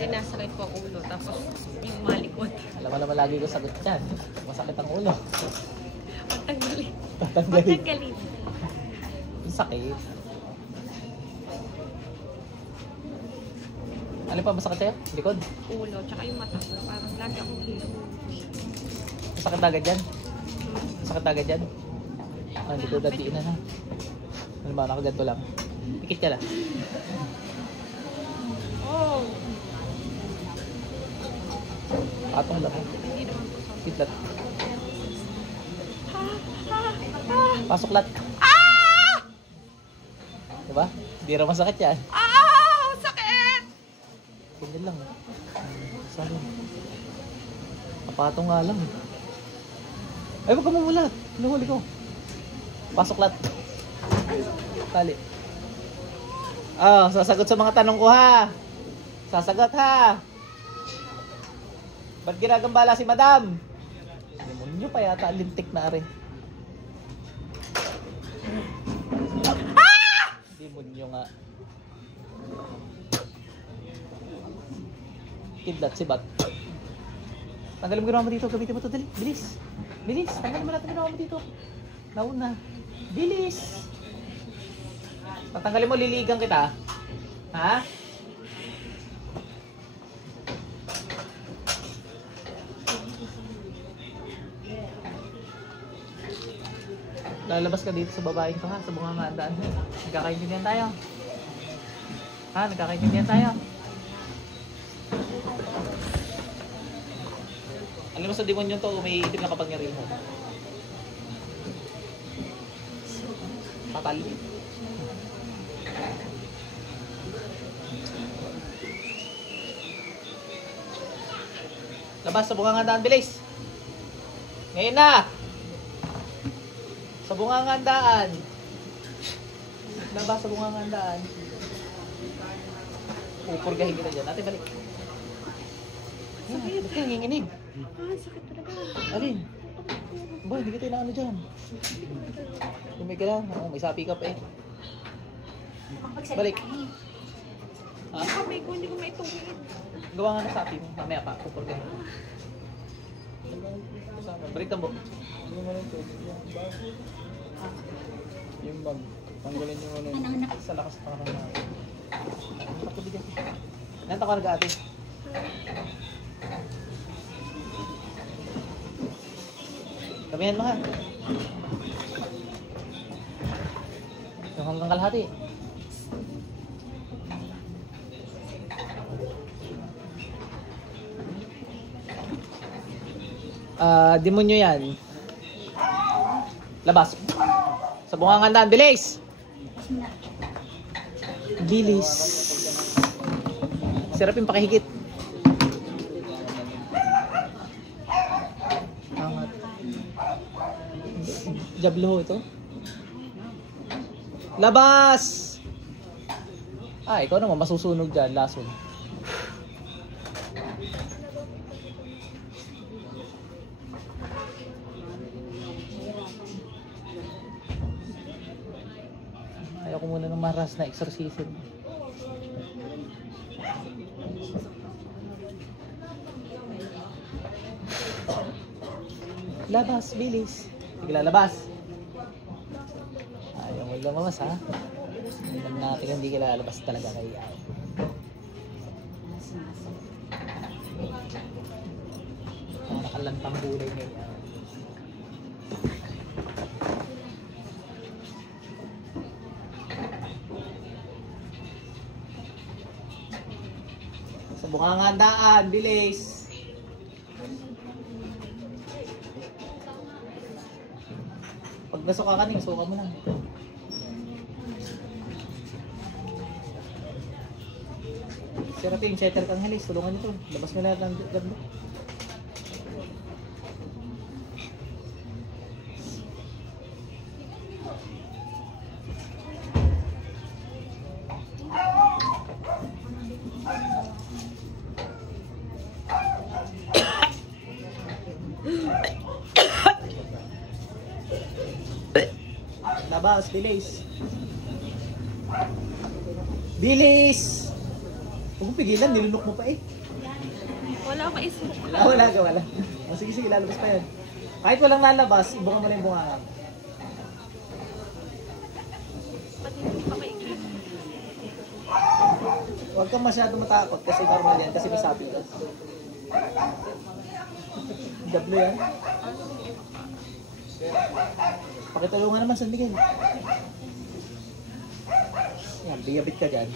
Sinasakit po ang ulo, tapos yung malikot. Alam mo naman lagi ko sagot dyan. Masakit ang ulo. Patanggalin. Patanggalin. Patanggalin. Yung sakit. Ano pa masakit sa'yo? Likod? Ulo, tsaka yung mata ko. Parang lagi akong hilo. Masakit agad dyan? Masakit agad dyan? Ah, hindi ko datiin na. Ano ba? Nakaganto lang. Pikit ka lang. Oh! Patong lang. Hindi naman po sa... Kitlat. Pasok lat. Diba? Hindi rin masakit yan. Sakit! Ganyan lang. Saan yun? Kapatong nga lang. Ay, wag ka mamulat. Nahuli ko. Pasok lat. Tali. Sasagot sa mga tanong ko ha. Sasagot ha. Ba't ginagambala si madam? Demonyo pa yata, lintik na rin. Demonyo nga. Kidlat si Bat. Tanggalin mo ginawa mo dito, gamitin mo ito, dali. Bilis. Bilis, tanggalin mo natin ginawa mo dito. Nauna. Bilis. Tatanggalin mo, liligan kita. Ha? Lalabas ka dito sa babaeng to ha, sa bungangaan. Nagkakaintindihan tayo. Ha, nagkakaintindihan tayo. Alam mo sa demonyo to, may itim na kapangyarihan. Fatal. Labas sa bungangaan, bilis. Ngayon na. Sa bungangandaan. Labas sa bungangandaan. Pupurgahin kita dyan. Ate, balik. Sakit. Ba't ka nanginginig? Sakit talaga. Alin? Ba, hindi kita inaano dyan. Tumig ka lang. Oo, may sapi ka pa eh. Balik. Ha? Sabi ko, hindi ko maitungin. Gawa nga na sapi mo. Mamaya pa, pupurgahin. Balik tambo. Yung bag, tanggalin yung ano Sa lakas pa ka na. Takubigyan. Nanta ko nag-ate. Sabihan mo ha. Yung hanggang kalahati. Demonyo yan. Labas. Sa bungangandaan, bilis! Bilis. Sarap yung pakihigit. Angat. Jablo ito. Labas! Ikaw naman masusunog dyan, lason. Ayaw ko muna ng maras na exorcism. Labas, bilis. Sige, lalabas. Ayaw mo lumabas ha. Hindi naman natin hindi ka lalabas talaga kaya. Nakalantang bulay ngayon. Sa bungangandaan, bilis. Pag nasuka ka niya, suka mo lang. Sirating, setter kang halis, tulungan nyo to. Labas mo lahat ng gablo. Labas, bilis. Bilis! Huwag mong pigilan, nilunok mo pa eh. Wala pa ismok. Wala ka, wala. O, sige, sige, lalabas pa yan. Kahit walang lalabas, ibuka mo na yung bunga. Pati yung pakaigit. Huwag kang masyado matakot kasi normal yan, kasi may sabi ka. Dablo yan. Pakitulungan naman, San Miguel. Yan, bigabit ka dyan.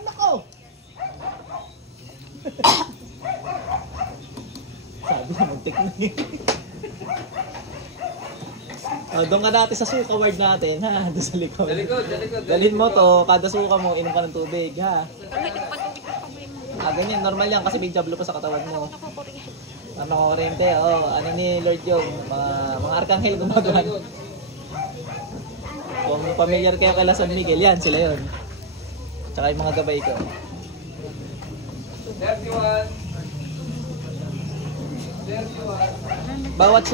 Nako! Sabi na muntik na yun. Doon ka natin sa suka ward natin, ha? Doon sa likod. Sa likod. Dalhin mo to, kada suka mo, inom ka ng tubig, ha? Kahit patubig ng kamay mo. Ganyan, normal yan kasi may jablo pa sa katawan mo. Nakukuryente. Ano, oriente, ano ni Lord yung mga arkanghel gumagawa. Kung familiar kayo kay San Miguel, yan, sila yun. Tsaka yung mga gabay ko. 31. 31. Bawat